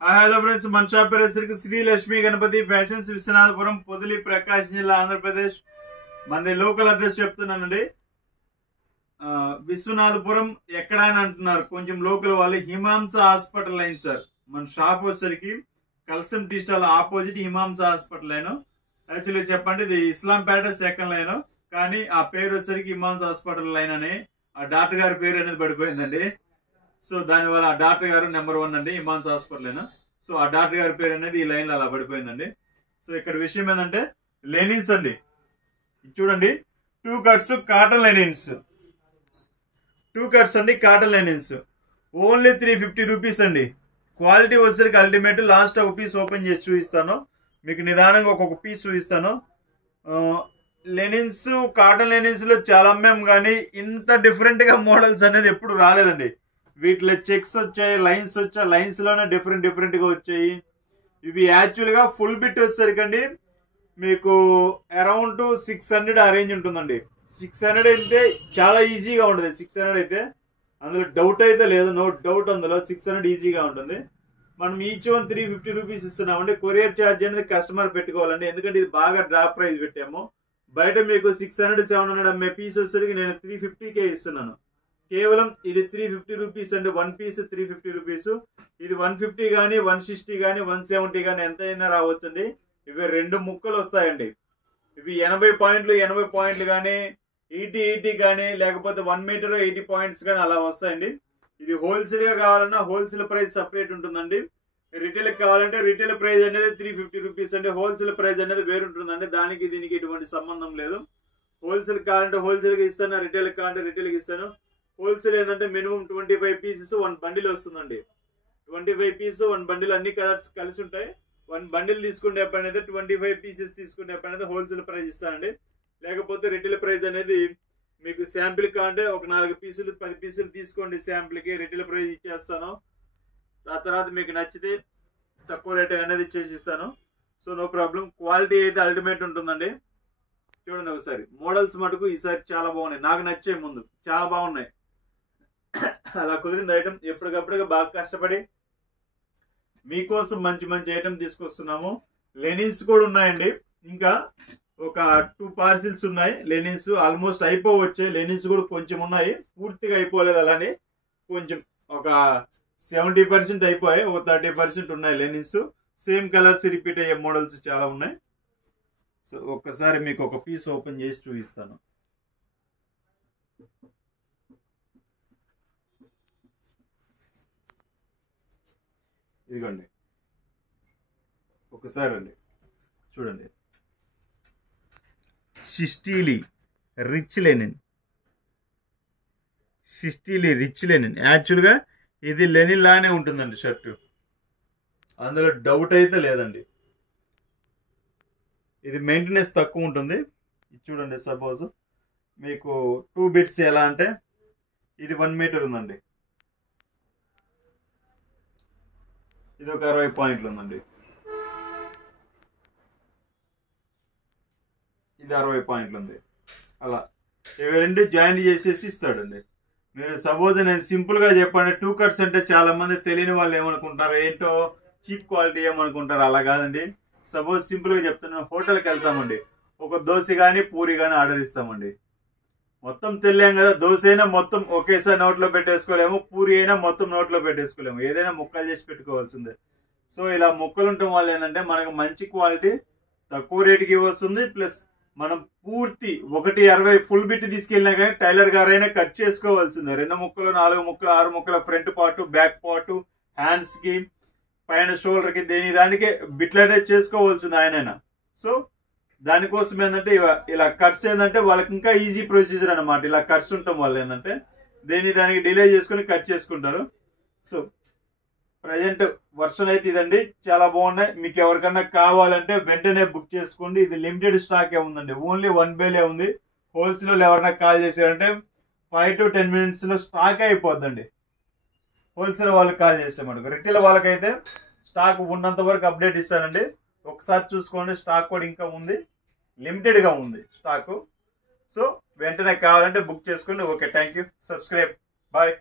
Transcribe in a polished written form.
Hello friends, మన shop పేరు వచ్చేసరికి శ్రీ లక్ష్మీ గణపతి ఫ్యాషన్స్, విశ్వనాథపురం, పొదిలి, ప్రకాశం జిల్లా, ఆంధ్రప్రదేశ్. మనది లోకల్ అడ్రస్ చెప్తున్నానండి. విశ్వనాథపురం ఎక్కడ అని అంటున్నారు కొంచెం లోకల్ వాళ్ళు. Himamsa hospital line sir. మన షాప్ వచ్చేసరికి కల్సం tea stall opposite Himamsa hospital line. Actually చెప్పండి, ఇది ఇస్లాంపేట సెకండ్ లైన్, కానీ ఆ పేరు వచ్చేసరికి హిమాంస హాస్పిటల్ లైన్ అని ఆ డాక్టర్ గారి పేరు అనేది పడిపోయిందండి. సో దానివల్ల ఆ డాక్టర్ గారు నెంబర్ 1 అండి హిమాన్స్ హాస్పిటల్ అయినా. సో ఆ డాక్టర్ గారి పేరు అనేది ఈ లైన్ లో అలా పడిపోయిందండి. సో ఇక్కడ విషయం ఏంటంటే లెనిన్స్ అండి. చూడండి, 2 కట్స్ కాటన్ లెనిన్స్, 2 కట్స్ అండి కాటన్ లెనిన్స్. ఓన్లీ 350 రూపీస్ అండి. క్వాలిటీ వచ్చేసరికి అల్టిమేట్. లాస్ట్ ఒక పీస్ ఓపెన్ చేసి చూపిస్తాను మీకు, నిదానంగా ఒక్కొక్క పీస్ చూపిస్తాను. లెనిన్స్, కాటన్ లెనిన్స్ లో చాలా అమ్మాం, కానీ ఇంత డిఫరెంట్ గా మోడల్స్ అనేది ఎప్పుడు రాలేదండి. వీటిలో చెక్స్ వచ్చాయి, లైన్స్ వచ్చాయి, లైన్స్ లోనే డిఫరెంట్ గా వచ్చాయి. ఇవి యాక్చువల్ గా ఫుల్ బిట్ వచ్చేసరికండి మీకు అరౌండ్ 600 ఆ రేంజ్ ఉంటుందండి. 600 అయితే చాలా ఈజీగా ఉంటుంది. 600 అయితే అందులో డౌట్ అయితే లేదు, నో డౌట్. అందులో 600 ఈజీగా ఉంటుంది. మనం ఈచ్ వన్ 350 రూపీస్ ఇస్తున్నామండి. కొరియర్ ఛార్జ్ అనేది కస్టమర్ పెట్టుకోవాలండి, ఎందుకంటే ఇది బాగా డ్రాప్ ప్రైస్ పెట్టాము. బయట మీకు 600, 700 అమ్మే పీస్ వచ్చేసరికి నేను 350కే ఇస్తున్నాను. కేవలం ఇది 350 రూపీస్ అండి. 1 పీస్ 350 రూపీస్. ఇది 150 కానీ 160 కానీ 170 కానీ ఎంత అయినా రావచ్చండి. ఇవి 2 ముక్కలు వస్తాయండి. ఇవి 80 పాయింట్లు కానీ 80 కానీ, లేకపోతే 1 మీటర్ 80 పాయింట్స్ కానీ అలా వస్తాయండి. ఇది హోల్సేల్ గా కావాలన్నా హోల్సేల్ ప్రైస్ సపరేట్ ఉంటుందండి. రిటైల్ కావాలంటే రిటైల్ ప్రైస్ అనేది 350 రూపీస్ అండి. హోల్సేల్ ప్రైస్ అనేది వేరు ఉంటుందండి. దానికి దీనికి ఎటువంటి సంబంధం లేదు. హోల్సేల్ కావాలంటే హోల్సేల్ గా ఇస్తాను, రిటైల్ కావాలంటే రిటైల్ గా ఇస్తాను. హోల్సేల్ ఏంటంటే మినిమం 25 పీసెస్ 1 బండిల్ వస్తుందండి. 25 పీసెస్ 1 బండిల్, అన్ని కలర్స్ కలిసి ఉంటాయి. 1 బండిల్ తీసుకుంటే ఎప్పుడైతే 25 పీసెస్ తీసుకుంటే ఎప్పుడైతే హోల్సేల్ ప్రైస్ ఇస్తానండి. లేకపోతే రిటైల్ ప్రైస్ అనేది మీకు శాంపిల్ కావాలంటే ఒక 4 పీసులు 10 పీసులు తీసుకోండి, శాంపిల్ కి రిటైల్ ప్రైస్ ఇచ్చేస్తాను. ఆ తర్వాత మీకు నచ్చితే తక్కువ రేట్ అనేది ఇచ్చేసి ఇస్తాను. So no problem. క్వాలిటీ అయితే అల్టిమేట్ ఉంటుందండి. చూడండి ఒకసారి మోడల్స్ మటుకు ఈసారి చాలా బాగున్నాయి. నాకు నచ్చే ముందు చాలా బాగున్నాయి. అలా కుదిరింది ఐటమ్. ఎప్పటికప్పుడుగా బాగా కష్టపడి మీకోసం మంచి ఐటమ్ తీసుకొస్తున్నాము. లెనిన్స్ కూడా ఉన్నాయండి. ఇంకా ఒక 2 పార్సిల్స్ ఉన్నాయి. Linens almost అయిపోవచ్చాయి. లెనిన్స్ కూడా కొంచెం ఉన్నాయి, పూర్తిగా అయిపోలేదు. అలానే కొంచెం ఒక 70% అయిపోయాయి, ఒక 30% ఉన్నాయి లెనిన్స్. సేమ్ కలర్స్ రిపీట్ అయ్యే మోడల్స్ చాలా ఉన్నాయి. సో ఒక్కసారి మీకు ఒక పీస్ ఓపెన్ చేసి చూపిస్తాను. ఇదిగోండి ఒకసారి అండి, చూడండి. షిస్టీలీ రిచ్ లెనిన్, షిస్టీలీ రిచ్ లెనిన్. యాక్చువల్గా ఇది లెనిన్ లానే ఉంటుందండి షర్టు, అందులో డౌట్ అయితే లేదండి. ఇది మెయింటెనెన్స్ తక్కువ ఉంటుంది. చూడండి, సపోజ్ మీకు 2 బిట్స్ ఎలా అంటే ఇది 1 మీటర్ ఉందండి, ఇది ఒక 60 పాయింట్లు ఉందండి, ఇది 60 పాయింట్లు ఉంది. అలా ఇవి 2 జాయింట్ చేసేసి ఇస్తాడండి. మీరు సపోజ్ నేను సింపుల్ గా చెప్పండి, 2 కట్స్ అంటే చాలా మంది తెలియని వాళ్ళు ఏమనుకుంటారు, ఏంటో చీప్ క్వాలిటీ ఏమనుకుంటారు. అలా కాదండి. సపోజ్ సింపుల్ గా చెప్తున్నాను, హోటల్కి వెళ్తామండి, ఒక దోశ కానీ పూరి కానీ ఆర్డర్ ఇస్తామండి. మొత్తం తెలియాం కదా, దోశ అయినా మొత్తం ఒకేసారి నోట్లో పెట్టేసుకోలేము, పూరి అయినా మొత్తం నోట్లో పెట్టేసుకోలేము, ఏదైనా ముక్కలు చేసి పెట్టుకోవాల్సిందే. సో ఇలా ముక్కలు ఉండటం వల్ల ఏంటంటే మనకు మంచి క్వాలిటీ తక్కువ రేటుకి వస్తుంది. ప్లస్ మనం పూర్తి 1.60 ఫుల్ బిట్ తీసుకెళ్ళినా కానీ టైలర్ గారైనా కట్ చేసుకోవాల్సిందే. 2 ముక్కలు 4 ముక్కలు 6 ముక్కల front part, back part, hands కి, పైన షోల్డర్ కి, దానికి బిట్లు అనేది చేసుకోవాల్సింది ఆయనైనా. సో దానికోసం ఏంటంటే ఇలా కట్స్ ఏంటంటే వాళ్ళకి ఇంకా ఈజీ ప్రొసీజర్ అనమాట. ఇలా కట్స్ ఉండటం వల్ల ఏంటంటే దానికి డిలే చేసుకుని కట్ చేసుకుంటారు. సో ప్రజెంట్ వర్షన్ అయితే ఇదండి, చాలా బాగున్నాయి. మీకు ఎవరికన్నా కావాలంటే వెంటనే బుక్ చేసుకోండి. ఇది లిమిటెడ్ స్టాక్ ఏ ఉందండి, ఓన్లీ 1 బేలే ఉంది. హోల్సేల్ ఎవరైనా కాల్ చేశారంటే 5 to 10 minutes లో స్టాక్ అయిపోద్దండి. హోల్సేల్ వాళ్ళకి కాల్ చేస్తే మనకు. రిటైల్ వాళ్ళకైతే స్టాక్ ఉన్నంత వరకు అప్డేట్ ఇస్తానండి. ఒకసారి చూసుకోండి, స్టాక్ కూడా ఇంకా ఉంది, లిమిటెడ్ గా ఉంది స్టాక్. సో వెంటనే కావాలంటే బుక్ చేసుకోండి. Okay, thank you. Subscribe. Bye.